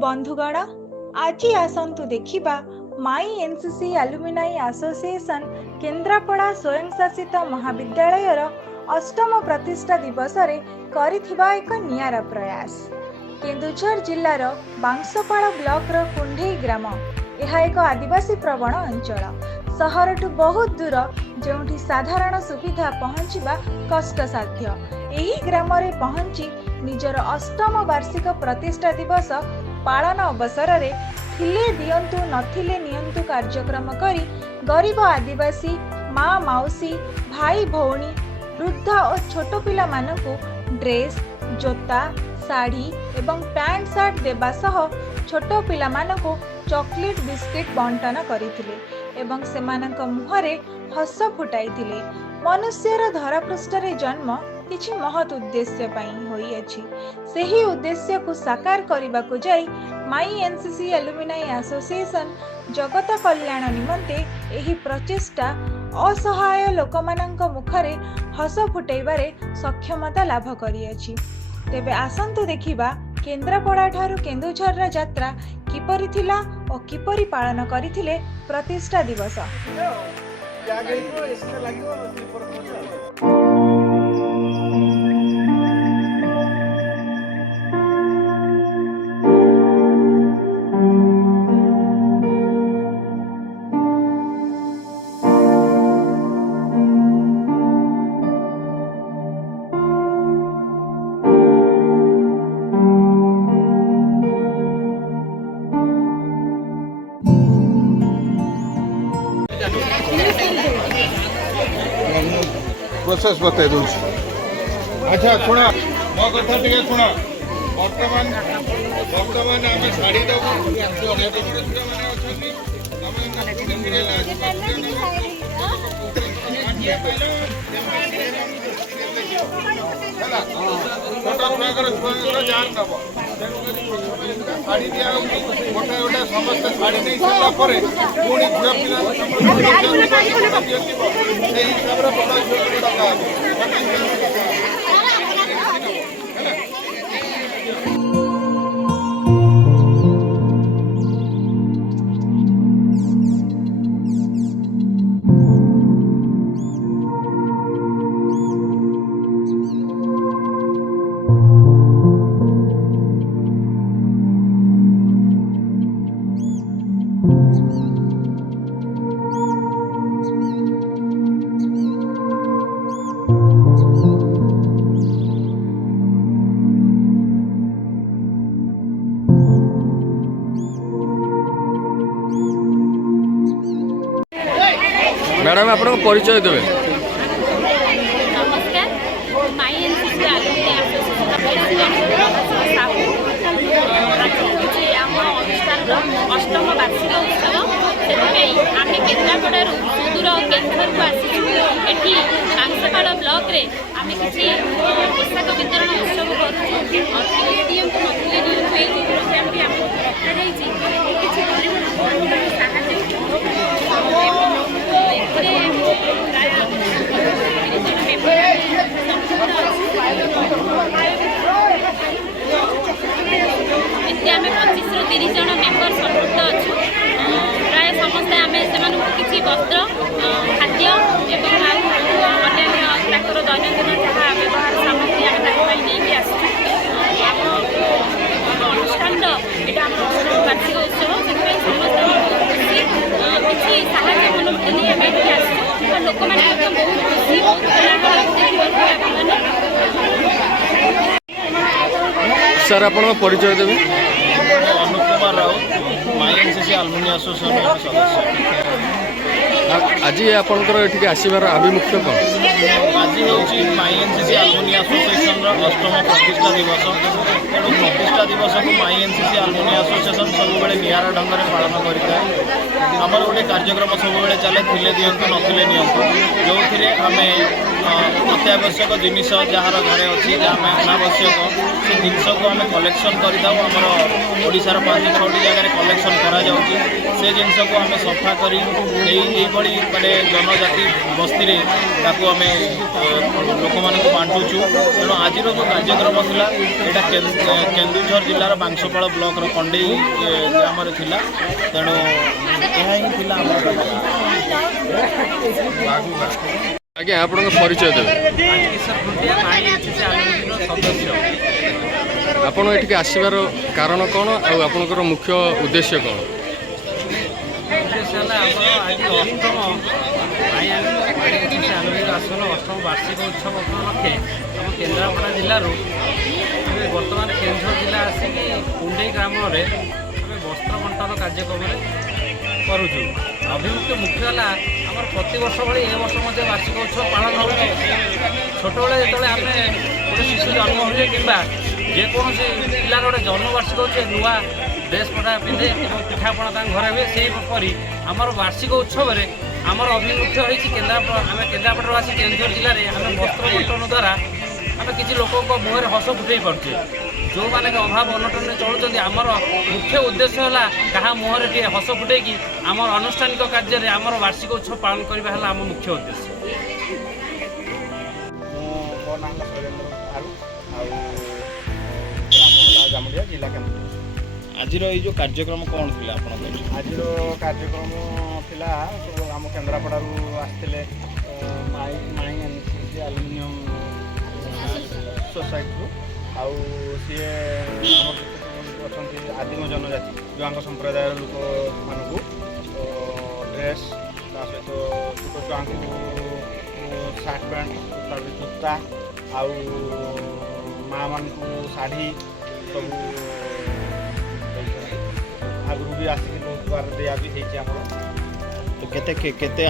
बंधुगण आज आसतु देखिबा माई एनसीसी एलुमिनाई एसोसिएशन केन्द्रापड़ा स्वयं शासित महाविद्यालयर अष्टम प्रतिष्ठा दिवस रे करिथिबा एक नियारा प्रयास। केन्दुझर जिल्लार बांसपाड़ ब्लॉक रो कुंढेई ग्राम यह एक आदिवासी प्रवण अंचल। सहरठू बहुत दूर जोंठी साधारण सुविधा पहुँचवा कष्टसाध्य। एही ग्राम रे पहुँची निजर अष्टम वार्षिक प्रतिष्ठा दिवस पालन अवसर रे थिले दियंतु नथिले नियंतु कार्यक्रम करी गरीब आदिवासी माँ माउसी भाई भौणी वृद्ध और छोट पिला मानकु ड्रेस जोता साड़ी एवं पैंट सर्ट देबा सह छोट पिला मानकु चॉकलेट बिस्किट बंटन करिथिले एवं सेमानक मुहरे हस फुटाइथिले। मनुष्यर धरापृष्ठ रे जन्म किछि महत् उद्देश्य पई होई अछि। सेही उद्देश्य को साकार करबा को जाई माई एनसीसी एलुमिनाई एसोसिएशन जगत कल्याण निमंते एही प्रचेष्टा असहाय लोकमानंक मुखरे हस फुटाइबारे सक्षमता लाभ करी अछि। तेबे आसंतु देखिबा केन्द्रापड़ा ठारू केन्दुझर यात्रा किपरि थिला और किपरि पालन करिथिले प्रतिष्ठा दिवस। प्रोसेस बता दूँ। अच्छा शुण मो कथा टे शुण बर्तमान आम शाढ़ी शाढ़ी दिया गोटे गोटे समस्त शाढ़ी नहीं सारा पुणी झील हिसाब मैडम आप परिचय देवे। नमस्कार, माई एनसीसी एलुमिनाई एसोसिएशन आज आम अनुष्ठान अष्टम वार्षिक उत्सव से आम केन्द्रापड़ा सुदूर केन्दुझर को आसीचु। एटी बांसपाड़ ब्लॉक रे आम किसी पोशाक वितरण उत्सव करूँ प्रोग्राम भी आम एते आम 25 ରୁ 30 जन मेम्बर संपुक्त अच्छु। प्राय समस्ते आम से किसी वस्त्र खाद्य एवं अन्य दैनंदिन जहाँ व्यवहार सामग्री आम नहीं आसू। अनुष्ठान यहाँ आम अष्टम वार्षिक उत्सव से समस्त किसी साहय मनोवृत्ति नहीं आम ये आसू। लोक मैंने बहुत खुशी सर आप परिचय देवे। अनुप कुमार राउत माई एनसीसी एलुमिनाई एसोसिएशन सदस्य। आज आपंकर ये आसबार आभिमुख्य कौन? आज हूँ माई एनसीसी एलुमिनाई एसोसिएशन अष्टम प्रतिष्ठा दिवस। तेणु प्रतिष्ठा दिवस को माई एनसीसी एलुमिनाई एसोसिएशन सब निरा ढंग से पालन करें। आमर गोटे कार्यक्रम सब चले थिले दियंतु नथिले नियंतु जो आम ଅତ୍ୟାବଶ୍ୟକ ଜିନିଷ ଯାହାର ଘରେ ଅଛି ଯାହା ଆମେ ଅନାବଶ୍ୟକ ସେ ଜିନିଷକୁ ଆମେ କଲେକ୍ସନ୍ କରିଥାଉ। ଆମର ଓଡ଼ିଶାର 5-6ଟି ଜାଗାରେ କଲେକ୍ସନ୍ କରାଯାଉଛି। ସେ ଜିନିଷକୁ ଆମେ ସଫା କରି ଏଇଭଳି ମାନେ ଜନଜାତି ବସ୍ତିରେ ତାକୁ ଆମେ ଲୋକମାନଙ୍କୁ ବାଣ୍ଟୁଛୁ। ତେଣୁ ଆଜିର ଯେଉଁ କାର୍ଯ୍ୟକ୍ରମ ଥିଲା ଏଇଟା କେନ୍ଦୁଝର ଜିଲ୍ଲାର ବାଂଶପାଳ ବ୍ଲକର କଣ୍ଡେଇ ଗ୍ରାମରେ ଥିଲା। ତେଣୁ ଏହା ହିଁ ଥିଲା ଆମର। ଆଜ୍ଞା ଆପଣଙ୍କ ପରିଚୟ ଦେବେ। ଆପଣ ଏଠିକି ଆସିବାର କାରଣ କ'ଣ ଆଉ ଆପଣଙ୍କର ମୁଖ୍ୟ ଉଦ୍ଦେଶ୍ୟ କ'ଣ? ଉଦ୍ଦେଶ୍ୟ ହେଲା ଆମର ଆଜି ଅଷ୍ଟମ ଆସନ ଅଷ୍ଟମ ବାର୍ଷିକ ଉତ୍ସବ ଉପଲକ୍ଷେ ଆମ କେନ୍ଦ୍ରାପଡ଼ା ଜିଲ୍ଲାରୁ ଆମେ ବର୍ତ୍ତମାନ କେନ୍ଦୁଝର ଜିଲ୍ଲା ଆସିକି କୁଣ୍ଡେଇ ଗ୍ରାମରେ ଆମେ ବସ୍ତ୍ର ବଣ୍ଟନ କାର୍ଯ୍ୟକ୍ରମରେ କରୁଛୁ। ଅଭିମୁଖ୍ୟ ମୁଖ୍ୟ ହେଲା ଆମର ପ୍ରତିବର୍ଷ ଭଳି ଏ ବର୍ଷ ମଧ୍ୟ ବାର୍ଷିକ ଉତ୍ସବ ପାଳନ ହେଉଛି। ଛୋଟବେଳେ ଯେତେବେଳେ ଆମେ ଗୋଟେ ଶିଶୁ ଜନ୍ମ ହୁଏ କିମ୍ବା ଯେକୌଣସି ପିଲାର ଗୋଟେ ଜନ୍ମବାର୍ଷିକ ହେଉଛି ନୂଆ ଡ୍ରେସ୍ ପଟା ପିନ୍ଧେ ଏବଂ ପିଠାପଣା ତାଙ୍କ ଘରେ ହୁଏ। ସେହିପରି ଆମର ବାର୍ଷିକ ଉତ୍ସବରେ ଆମର ଅଭିମୁଖ୍ୟ ହୋଇଛି ଆମେ କେନ୍ଦ୍ରାପଡ଼ାରୁ ଆସି କେନ୍ଦୁଝର ଜିଲ୍ଲାରେ ଆମେ ବସ୍ତ୍ର ବଣ୍ଟନ ଦ୍ୱାରା ଆମେ କିଛି ଲୋକଙ୍କ ମୁହଁରେ ହସ ଫୁଟାଇ ପାରୁଛେ। ଯେଉଁମାନେ ଅଭାବ ଅନଟନରେ ଚଳୁଛନ୍ତି ଆମର ମୁଖ୍ୟ ଉଦ୍ଦେଶ୍ୟ ହେଲା କାହା ମୁହଁରେ ଟିକେ ହସ ଫୁଟେଇକି ଆମର ଆନୁଷ୍ଠାନିକ କାର୍ଯ୍ୟରେ ଆମର ବାର୍ଷିକ ଉତ୍ସବ ପାଳନ କରିବା ହେଲା ଆମ ମୁଖ୍ୟ ଉଦ୍ଦେଶ୍ୟ। ମୋ ନାଁ ହେଲା ଶୈଳେନ୍ଦ୍ର ଆଉ ଗ୍ରାମ ହେଲା ଜାମୁଡ଼ିଆ, ଜିଲ୍ଲା କେନ୍ଦୁଝର। ଆଜିର ଏଇ ଯେଉଁ କାର୍ଯ୍ୟକ୍ରମ କ'ଣ ଥିଲା ଆପଣଙ୍କର? ଆଜିର କାର୍ଯ୍ୟକ୍ରମ ଥିଲା ସବୁ ଆମ କେନ୍ଦ୍ରାପଡ଼ାରୁ ଆସିଥିଲେ ମାଇ ଏନ୍ସିସି ଆଲୁମିନିୟମ ସୋସାଇଟିରୁ। ଆଉ ସିଏ ଆମର ଯେତେ ଅଛନ୍ତି ଆଦିମ ଜନଜାତି ଜୁଆଙ୍ଗ ସମ୍ପ୍ରଦାୟର ଲୋକମାନଙ୍କୁ ଡ୍ରେସ୍ ତା ସହିତ ଛୋଟ ଛୁଆଙ୍କୁ ସାର୍ଟ ପ୍ୟାଣ୍ଟ ତାପରେ ଜୋତା ଆଉ ମାଆମାନଙ୍କୁ ଶାଢ଼ୀ ସବୁ ଆଗରୁ ବି ଆସିକି ବହୁତ ବାର ଦିଆ ବି ହେଇଛି ଆମର। କେତେ